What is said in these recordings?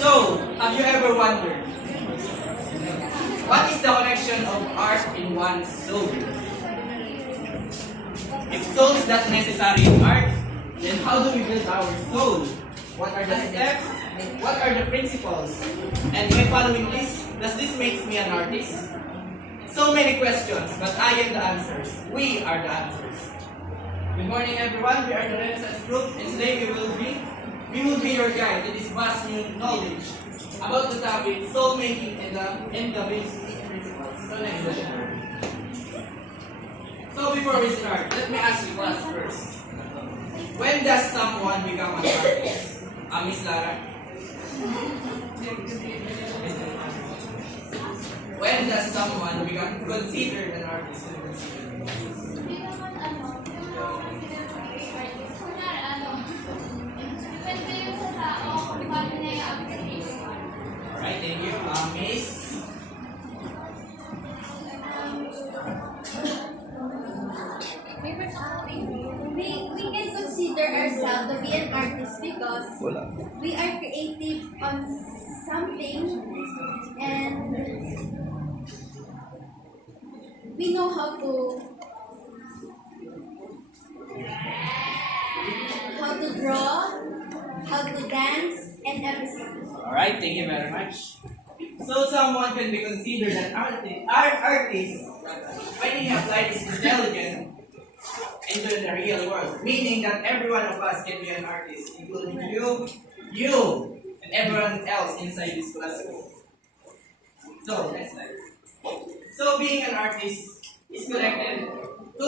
So, have you ever wondered, what is the connection of art in one's soul? If soul is not necessary in art, then how do we build our soul? What are the steps? What are the principles? And by following this, does this make me an artist? So many questions, but I am the answers. We are the answers. Good morning, everyone. We are the Renaissance Group, and today we will be your guide to this vast new knowledge about the topic soul making and the basic principles. So next session. So before we start, let me ask you class first. When does someone become an artist? Miss Lara? When does someone become considered an artist? Alright, thank you. Miss? We can consider ourselves to be an artist because we are creative on something and we know how to draw, how to dance, and everything. Alright, thank you very much. So someone can be considered an artist when he applies his intelligence into the real world, meaning that every one of us can be an artist, including you, and everyone else inside this classroom. So, next slide. So, being an artist is connected to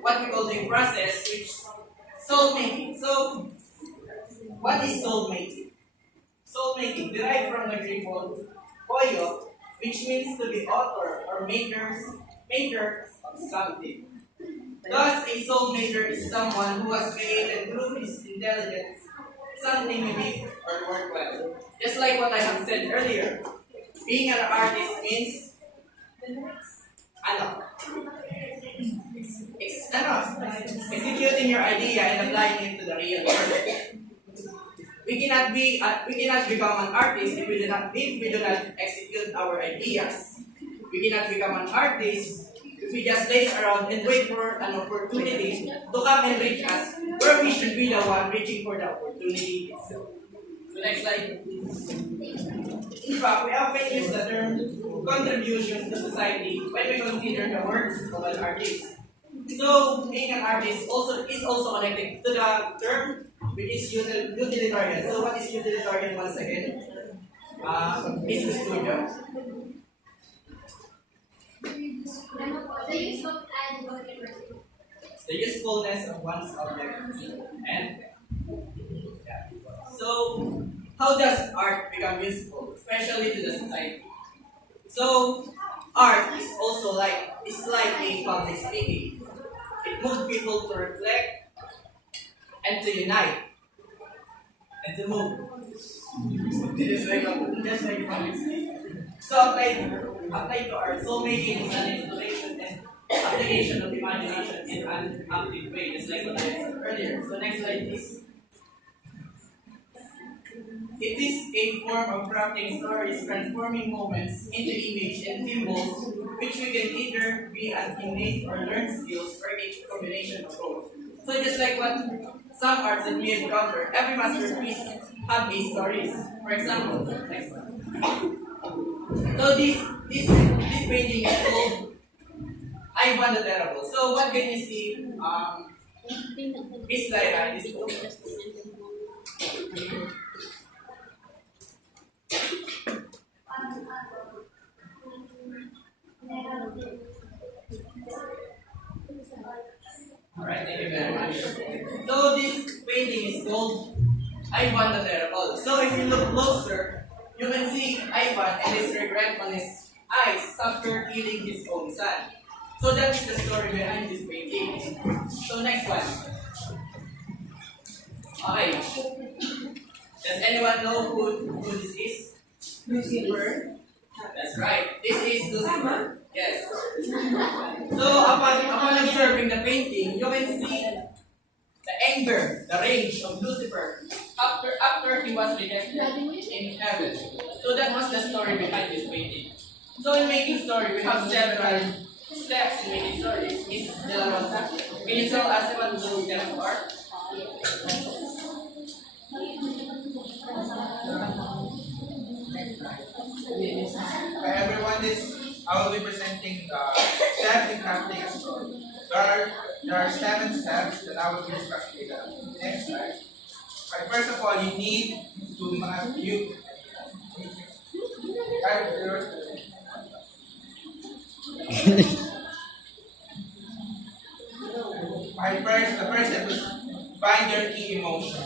what we call the process, which soul making. So, what is soul making? Soul making derived from the Greek word koio, which means to be author or maker of something. Thus, a soul maker is someone who has created through his intelligence something unique or worthwhile. Just like what I have said earlier, being an artist means executing your idea and applying it to the real world. We cannot become an artist if we do not execute our ideas. We cannot become an artist if we just laze around and wait for an opportunity to come and reach us, where we should be the one reaching for the opportunity itself. So next slide. In fact, we often use the term contributions to society when we consider the works of an artist. So being an artist is also connected to the term which is utilitarian. So what is utilitarian once again? Is the studio. The usefulness of one's object. And yeah. So how does art become useful, especially to the society? So art is also like a public speaking. It moves people to reflect and to unite and to move. Just like public speaking. So apply to art. Soul making is an installation and application of imagination in an active way, just like what I said earlier. So next slide, please. It is a form of crafting stories, transforming moments into image and symbols, which we can either be an innate or learned skills or a combination of both. So just like what some arts that we encounter, every masterpiece have a stories. For example, next one. So this painting is called Ivan the Terrible. So what can you see? Miss Lyra, this book. Alright, thank you very much. So this painting is called Ivan the Terrible. So if you look closer, you can see Ivan and his regret on his eyes after killing his own son. So that is the story behind this painting. So next one. Okay. Does anyone know who this is? Lucifer. That's right. This is Lucifer. Yes. So upon observing the painting, you can see the anger, the rage of Lucifer after he was rejected in heaven. So that was the story behind this painting. So in making story, we have several steps in making stories. Miss De La Rosa, can you tell us what those steps are? For everyone, I will be presenting the steps in crafting a story. There are 7 steps that I will be discussing in the next slide. But first of all, you need to the first step is find your key emotion.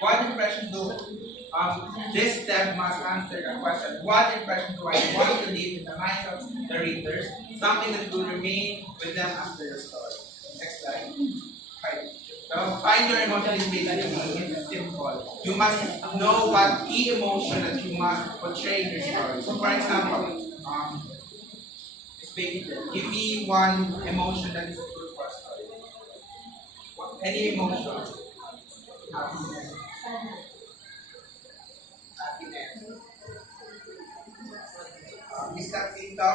What impression this step must answer the question, what impression do I want to leave in the minds of the readers? Something that will remain with them after the story. Next slide. Right. So find your emotion is basically simple. You must know what key emotion that you must portray in your story. So for example, give me one emotion that is good for a story. Any emotion. Happiness. Mr. Tito,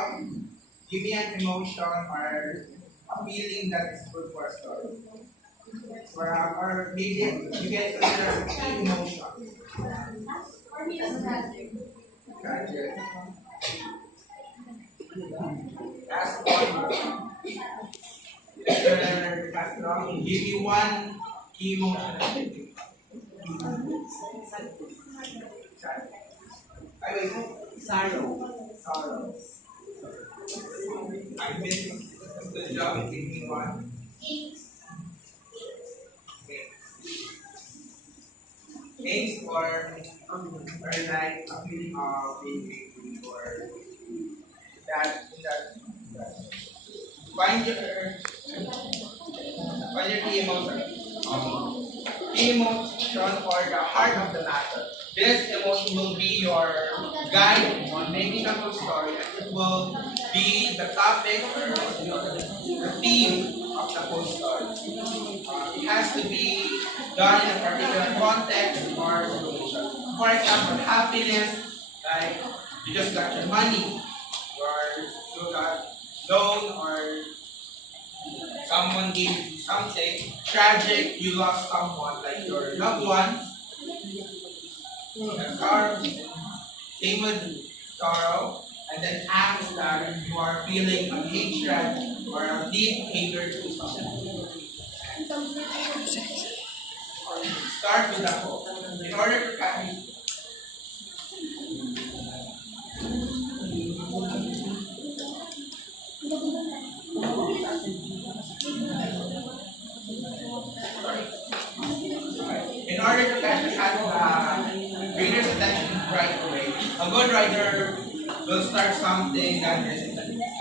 give me an emotion or a feeling that is good for a story. Or maybe you can consider key emotion. Tragic. Last one. Mr. Castro, give me one key emotion. Sorrow. I missed the job. Give me one. Angst or like a feeling of being angry or that. Find your key emotion. Key emotion or the heart of the matter. This emotion will be your guide on making a good story, and it will be the topic or the theme of the whole story. It has to be done in a particular context or situation. For example, happiness, like you just got your money, or you got loan, or someone gave you something. Tragic, you lost someone, like your loved ones. Sorrow, same with sorrow, and then angst that you are feeling a hatred or a deep hatred to someone. Start with the hope. In order to carry the reader's attention right away, a good writer will start something that is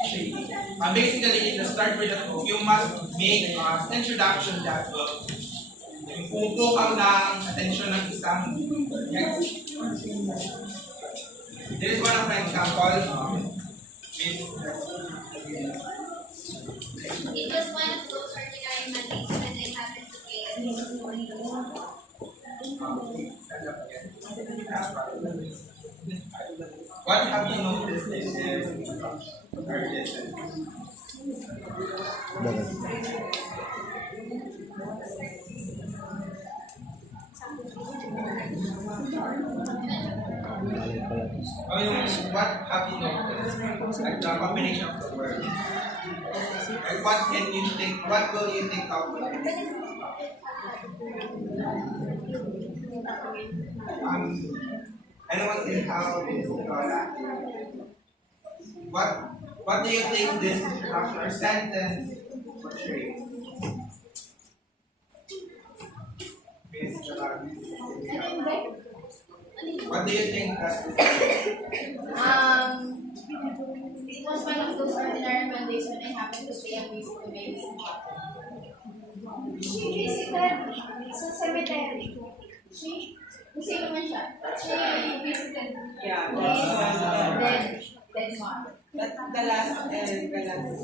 shady. Basically, in the start with the hook, you must make an introduction that will pupukaw ng attention ng isang next. This is one of my examples. It was one of those ordinary Mondays when I happened to pay a visit to my What have you noticed in this instruction? What have you noticed? Like the combination of the words. And what can you think? What will you think of? Anyone can help what do you think this introduction or sentence portrays? What do you think that's It was one of those ordinary Mondays when I happened to pay a visit to my She visited sa cemetery. Kasi naman siya. She visited Yeah. dead mother. The last and the last.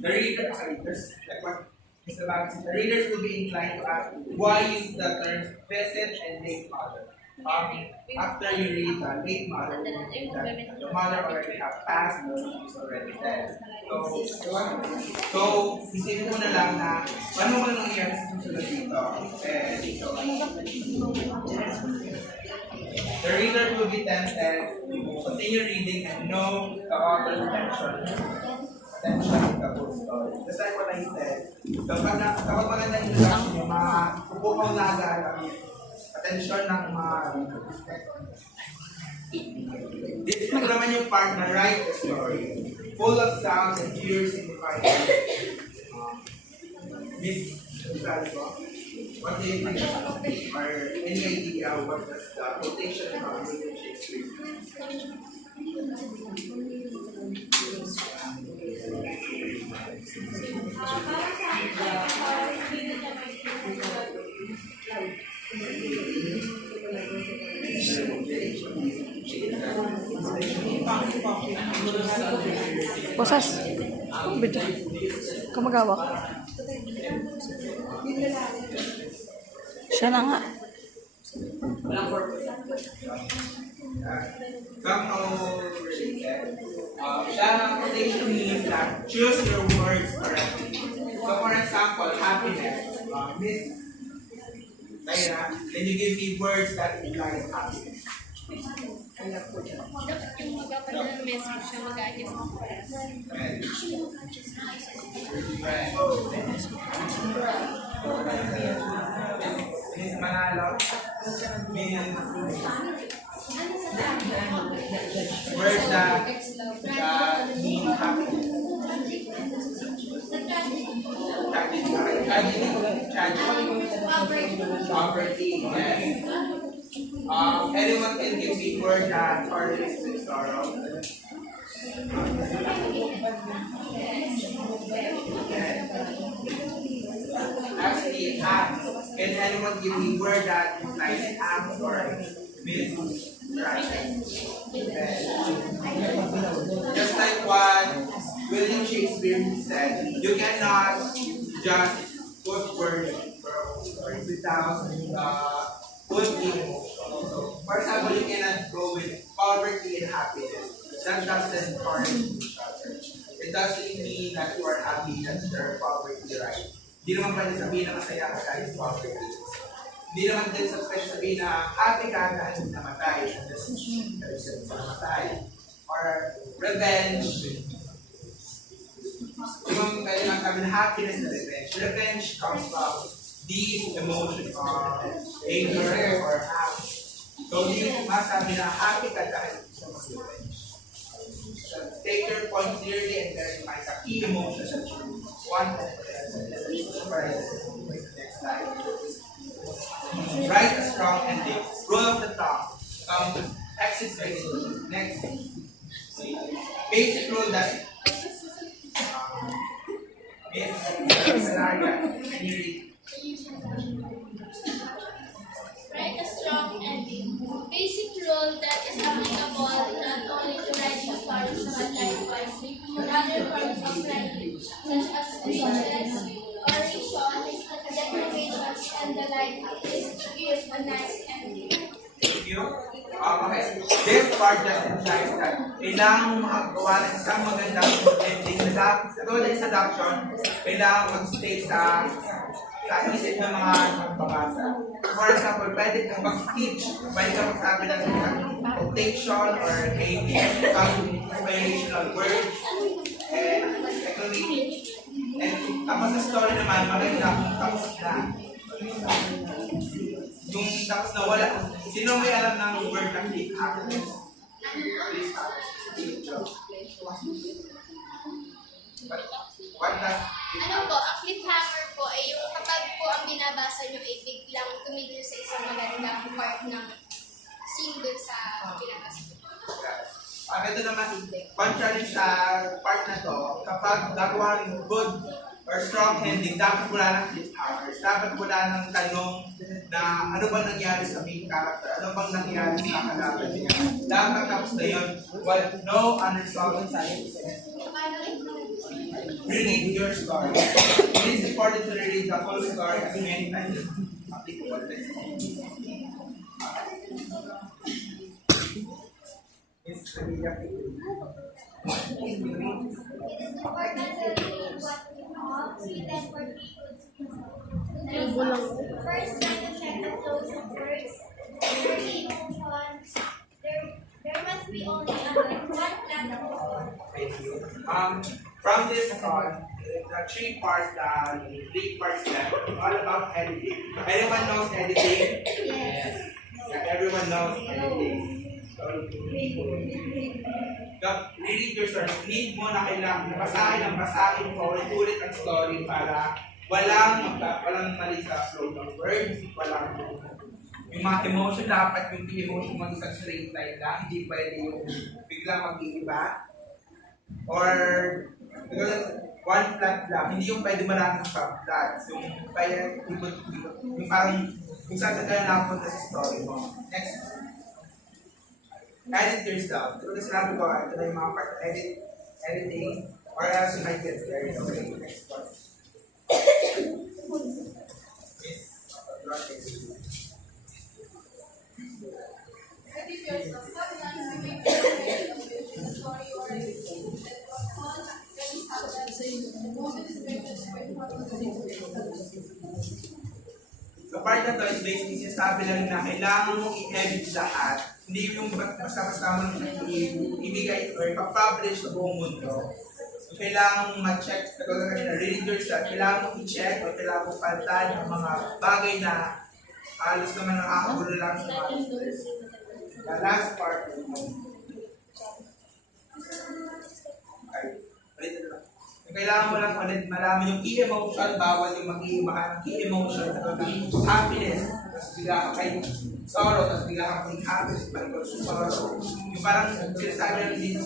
the reader? Sorry, there's like what? is about the readers will be inclined to ask why is the term visit and late mother. After you read the late mother, you will think that the mother already have passed or is already dead. So isipin mo na lang na ano man nangyayari sa susunod dito. Dito. The reader will be tempted to continue reading and know the author's attention in the whole story. Just like what I said, kapag maganda yung introduction yung mga upukaw na agad attention ng mga dito naman yung part na write the story. Full of sounds and fears signifying what do you think? Or any idea what does the quotation from William Shakespeare? Posas. Beda. Kamagawak. Siya na nga. Somehow related. That quotation means that choose your words correctly. So for example, happiness. Miss Tyra, then you give me words that imply happiness. Yung magpapadala ng message siya mag-aagis ng Miss Manalo, means words that mean happiness. Poverty, yes. Anyone can give me word that correlates with sorrow. Actually, can anyone give me word that implies act or misdistraction? Just like what William Shakespeare said, you cannot just put words without put emotion. So, for example, you cannot go with poverty and happiness. That doesn't correlate with each other. It doesn't mean that you are happy that you're poverty, right? Hindi naman pwede sabihin na masaya ka dahil poverty. Hindi naman din pwede sabihin na happy ka dahil namatay. Dahil namatay. Or revenge. Di ba pwede lang sabi na happiness na revenge. Revenge comes from these emotions of anger or happy. So, hindi masabi na happy ka dahil sa mag-revenge. So, take your point clearly and verify the key emotions that you want to next slide. Write a strong ending. Rule of the tongue. Exit basic. Next. Basic rule that scenario. Can you read? Write a strong ending. Basic rule that is applicable not only to writing stories but likewise to other forms of writing, such as speeches, orations, declarations, and the like, is to use a nice ending. Thank you. Okay. This part just implies that kailangan mo makagawa ng isang magandang ending. Katulad sa adoption, kailangan mag-stay sa isip ng mga magbabasa. For example, pwede kang mag-teach, pwede kang magsabi ng quotation or some inspirational words and economic. And tapos sa story naman, maganda kung tapos na. Yung tapos na wala. Sino may alam ng word na click happiness? What does Ano po, ang cliffhanger po ay yung kapag po ang binabasa nyo ay biglang tumigil sa isang magandang part ng scene dun sa binabasa nyo. Ito naman, contrary sa part na to, kapag gagawa ng good or strong ending, dapat wala ng cliffhangers. Dapat wala ng tanong na ano ba nangyari sa main character, ano bang nangyari sa kalaban niya. Dapat tapos na yun, no unresolved reread your story. It is important to reread the whole story as many times as applicable. Yes, It is important to read what written for people. First, try to check the flows of words, their emotions. There must be only one plan of the story. From this on, the three parts left, all about editing. Anyone knows editing? Yes. Yeah, everyone knows editing. So, reread your story. Need mo na kailangan basahin mo, ulit ang story para walang mali sa flow ng words, walang yung mga emotion, dapat yung emotion mo isang straight line lang, hindi pwede yung biglang mag-iiba. Or, one plot lang, hindi yung pwede maraming subplots, yung kaya ikot-ikot, yung parang kung saan ka napunta sa story mo. Next. Edit yourself. Ito na sinabi ko, ito na yung mga part, editing, or else you might get carried away. Next part. So part na to is basically sinasabi lang na kailangan mong i-edit lahat. Hindi yung basta-basta mo nang ibigay or ipa-publish sa buong mundo. So kailangan mong ma-check, katulad na read yourself, kailangan mong i-check o kailangan mong palitan ang mga bagay na halos naman nakakagulo lang sa masters. The last part is kailangan mo lang ulit malaman yung key emotion, bawal yung mag-iiba ng key emotion, happiness, tapos bigla ka kay sorrow, tapos bigla ka kay happiness, balik ko sa sorrow. Yung parang sinasabi ng dito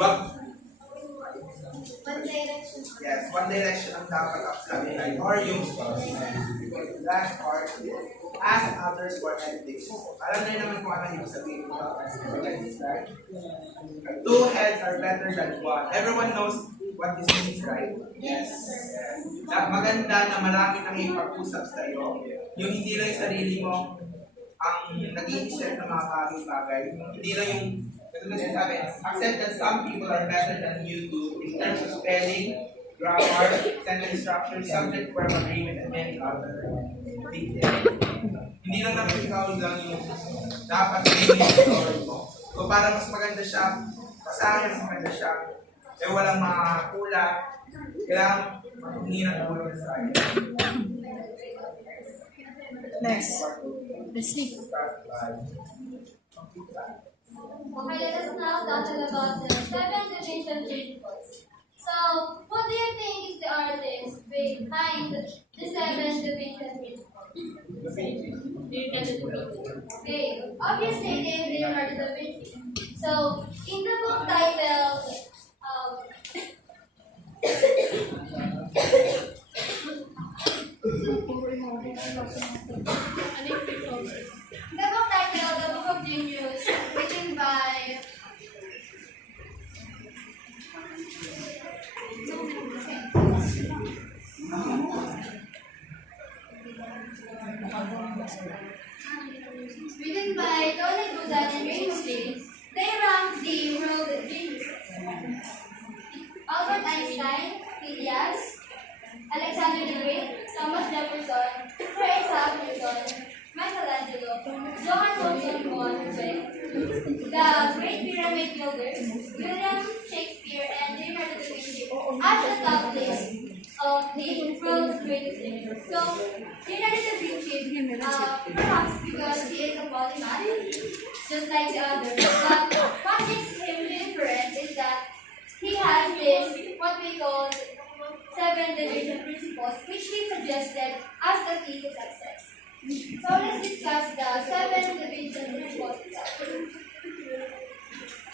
wag. One direction. Yes, one direction ang dapat sabihin or yung story. Because the last part is ask others for anything. Alam na naman kung ano yung sabihin mo. Two heads are better than one. Everyone knows what this means, right? Yes. Maganda na marami nang ipag-usap sa iyo. Yung hindi lang yung sarili mo ang nag-iisip ng mga bagay-bagay. Hindi lang yung accept that some people are better than you do in terms of spelling, grammar, sentence structure, subject verb agreement, and many other details. Hindi lang naman ikaw lang yung dapat yung story mo. So para mas maganda siya, basahin mas maganda siya, eh walang mga kulang, kailangan hindi na tulong sa akin. Next. Leslie. Okay, let us now tackle about the 7 division principles. So, what do you think is the artist behind the 7 division principles? Okay, obviously it is Leonardo da Vinci. So, in the book titled the book titled The Book of Genius, written by Tony Gudan and Raymond Lee, they ranked the world geniuses. Albert Einstein, Phileas, Alexander the Great, Thomas Jefferson, Sir Isaac Newton, Michelangelo, Johann Wolfgang von Goethe, the Great Pyramid Builders, William Shakespeare, and Leonardo da Vinci at the top list of the world's greatest thinkers. So, Leonardo da Vinci, perhaps because he is a polymath, just like the others, but what makes him different is that he has this, what we call 7 division principles, which he suggested as the key to success. So let's discuss the 7 division principles itself.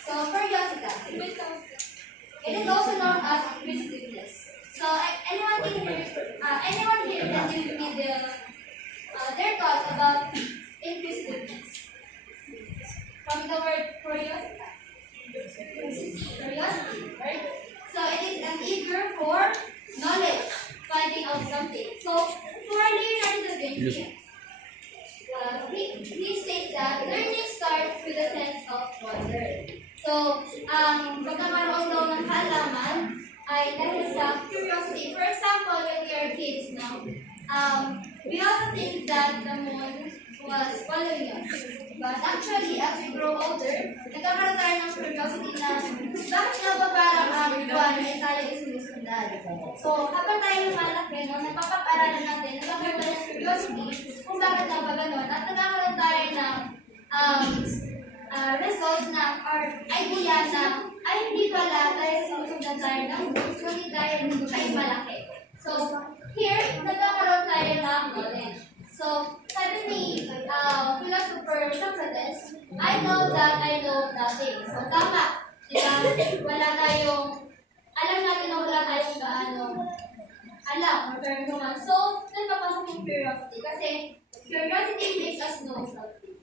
So curiosity. It is also known as inquisitiveness. So anyone here can give me their thoughts about inquisitiveness. From the word curiosity. Curiosity, right? So it is an eager for he states that learning starts with a sense of wonder. So, ang pagkakaroon daw ng halaman ay dahil sa curiosity. For example, when we are kids now, we also think that the moon was following us. But actually, as we grow older, nagkakaroon tayo ng curiosity na bakit nga ba parang ang buwan ay tayo isinusundan? So, habang tayo lumalaki, no, napapag-aralan natin, nagkakaroon tayo ng curiosity kung bakit nga ba ganun. At nagkakaroon tayo ng result na or idea na ay hindi pala dahil sinusundan tayo ng rules, kundi dahil tayo malaki. So, here, nagkakaroon tayo ng knowledge. So, sabi ni philosopher Socrates, I know that I know nothing. So, tama. Diba? Wala tayong, alam natin na wala tayong alam or term naman. So, doon papasok yung curiosity. Kasi, curiosity makes us know something.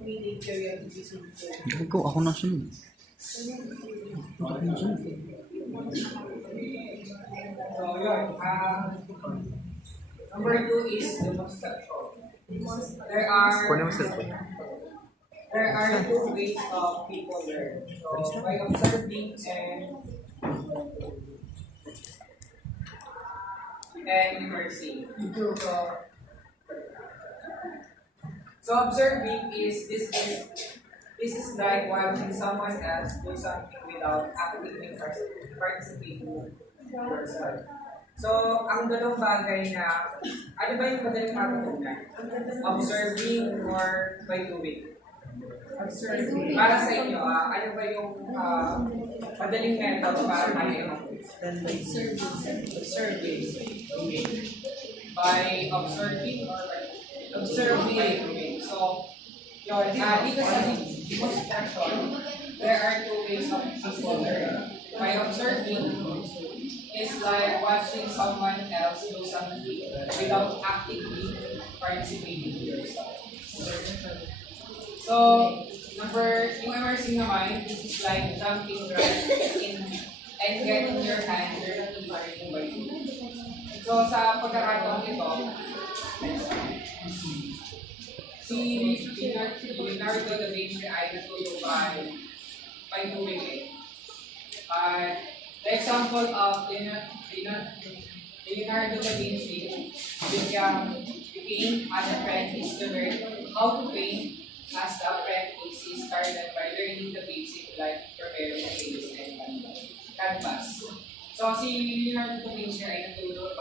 Meaning curiosity is Gago, ako na sunod. Ako na sunod. So, yun. Number 2 is demonstration. There are two ways of people learn. So, by observing and immersing. So observing is this is like watching someone else do something without actively participating yourself. So, ang dalawang bagay na, ano ba yung madaling matutunan? Observing or by doing? Observing. Para sa inyo, ano ba yung madaling method para tayo? Observing. By observing or by observing. So, yun, dito sa demonstration, there are two ways of people learn. By observing is like watching someone else do something without actively participating yourself. So, yung immersing naman, this is like jumping right in and getting your hand directly learning by you. So, sa pagkakataon ito, si Leonardo da Vinci ay natulog by doing it. The example of Leonardo da Vinci became an apprentice to learn how to paint. As the apprentice, he started by learning the basic like preparing paints and canvas. So si Leonardo da Vinci ay natulog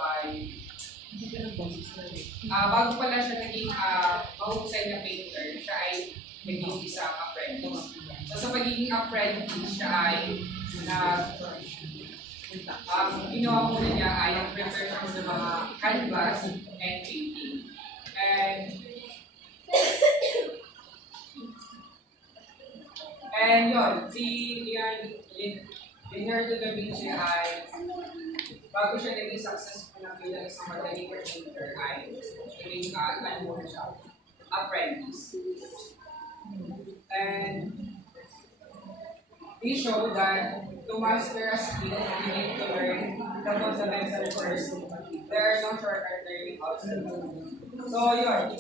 bago pala siya naging mahusay na painter, siya ay naging isang apprentice. So sa pagiging apprentice, siya ay ginawa muna niya ay nag-prepare siya ng mga canvas and painting. And yun, si Leonardo da Vinci ay bago siya naging successful na bilang isang magaling painter ay naging apprentice. And he showed that to master a skill, you need to learn the fundamental first. There are no shortcut learning outside. So yun,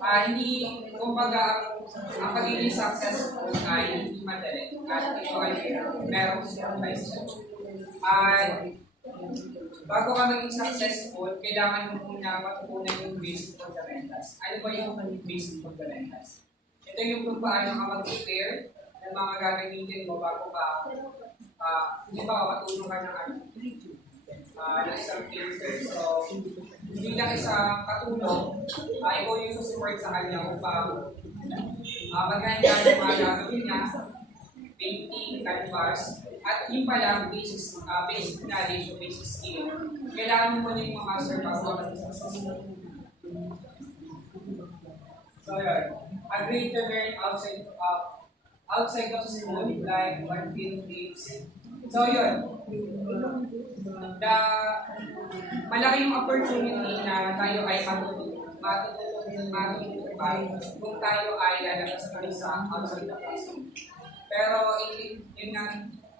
hindi, kumbaga, ang pagiging successful ay hindi madali. At ito ay merong step by step. Bago ka maging successful, kailangan mo muna matutunan yung basic fundamentals. Ano ba yung basic fundamentals? Ito yung kung paano ka mag-prepare ng mga gagamitin mo bago ka, hindi ba matulong ka ng isang painter. So, hindi lang isang katulong, ikaw yung support sa kanya upang maghanda ng mga gagawin niya, painting, canvas, at yung pala, basic knowledge, basic skill. Kailangan mo muna yung ma-master bago ka mag-successful. So, yun. A greater learn outside of school, like one field trips. So, yun. Malaki yung opportunity na tayo ay matutupay kung tayo ay lalabas kami sa outside the classroom. Pero, yun nga,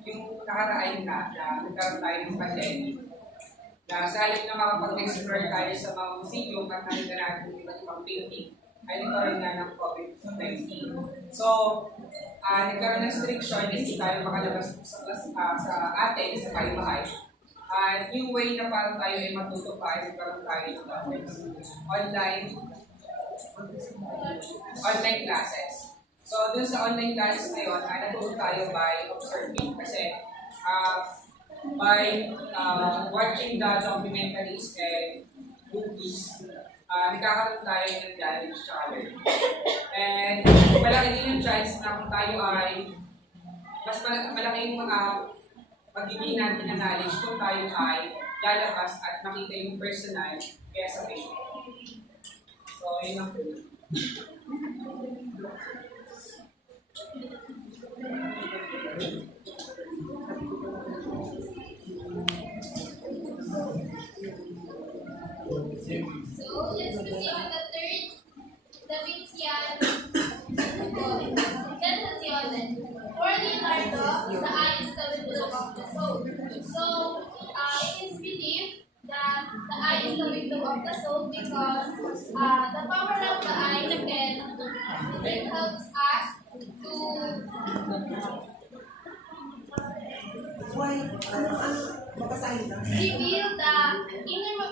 yung nakaraan na nagkaroon tayo ng pandemic, na sa halip na makapag-explore tayo sa mga museum at nakita natin yung iba't ibang painting, ay nagkaroon na ng COVID-19. So, nagkaroon ng restriction, hindi tayo makalabas sa atin, sa bahay-bahay. At yung way na parang tayo ay matuto pa ay nagkaroon tayo ng online classes. So, dun sa online classes na yun, natuto tayo by observing kasi by watching the documentaries and movies, nagkakaroon tayo ng knowledge tsaka learning. And malaki din yung chance na kung tayo ay mas malaki yung mga magiging natin ng knowledge kung tayo ay lalabas at makita yung personal kaya sa Facebook. So, yun ang po. So let's proceed with the third, the Vincian Sensaciones. For Leonardo, the eye is the window of the soul. So it is believed that the eye is the window of the soul because the power of the eye can it helps us to reveal the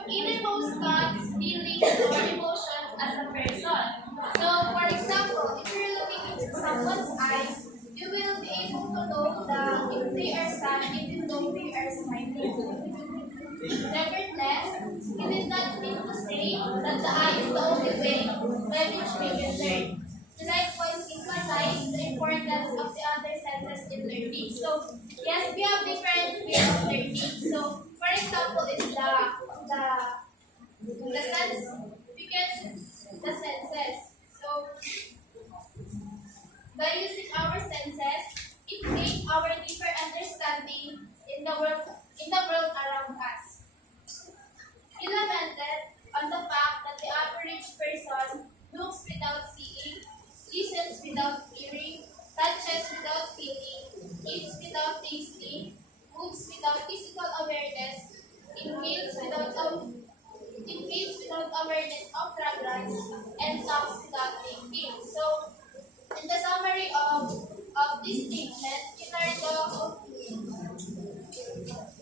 innermost thoughts, feelings, or emotions as a person. So, for example, if you're looking into someone's eyes, you will be able to know that if they are sad, even though they are smiling. Nevertheless, it is not mean to say that the eye is the only way by which we can learn. To likewise emphasize the importance of the other senses in learning. So, yes, we have different ways of learning. So, for example, is the sense, we get the senses. So, by using our senses, it makes our deeper understanding in the world around us. He lamented on the fact that the average person looks without seeing, listens without hearing, touches without feeling, eats without tasting, moves without physical awareness, inhales without awareness of fragrance, and talks without thinking. So, in the summary of this statement,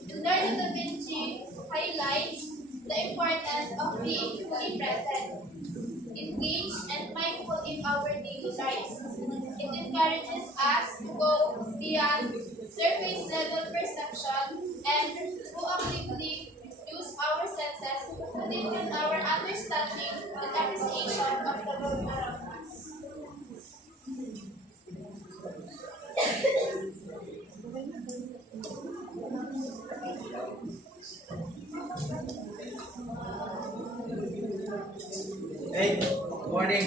Leonardo da Vinci highlights the importance of being fully present, engaged, and mindful in our daily lives. It encourages us to go beyond surface level perception and proactively use our senses to deepen our understanding and appreciation of the world around us. Hey, good morning.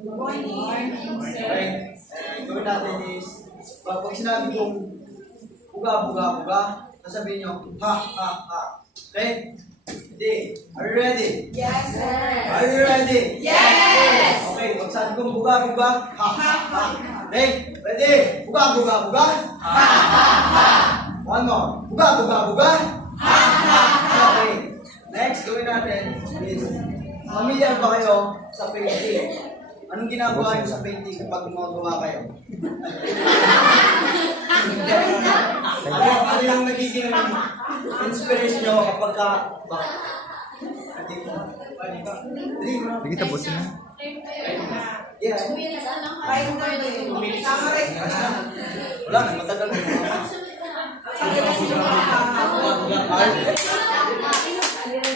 Good morning, sir. Okay, gawin natin is, pag sinabi kong buga, sasabihin nyo, ha. Okay? Hindi. Are you ready? Yes, sir. Are you ready? Yes! Okay, pag sabi kong buga, ha. Okay, ready? Buga. One more. Buga. Okay. Next, gawin natin is, familiar ba kayo sa painting? Anong ginagawa niyo sa painting kapag gumagawa kayo? Ano yung nagiging inspiration nyo kapag ka... Bakit? Sige, tapusin na. Yeah. Wala, matagal mo.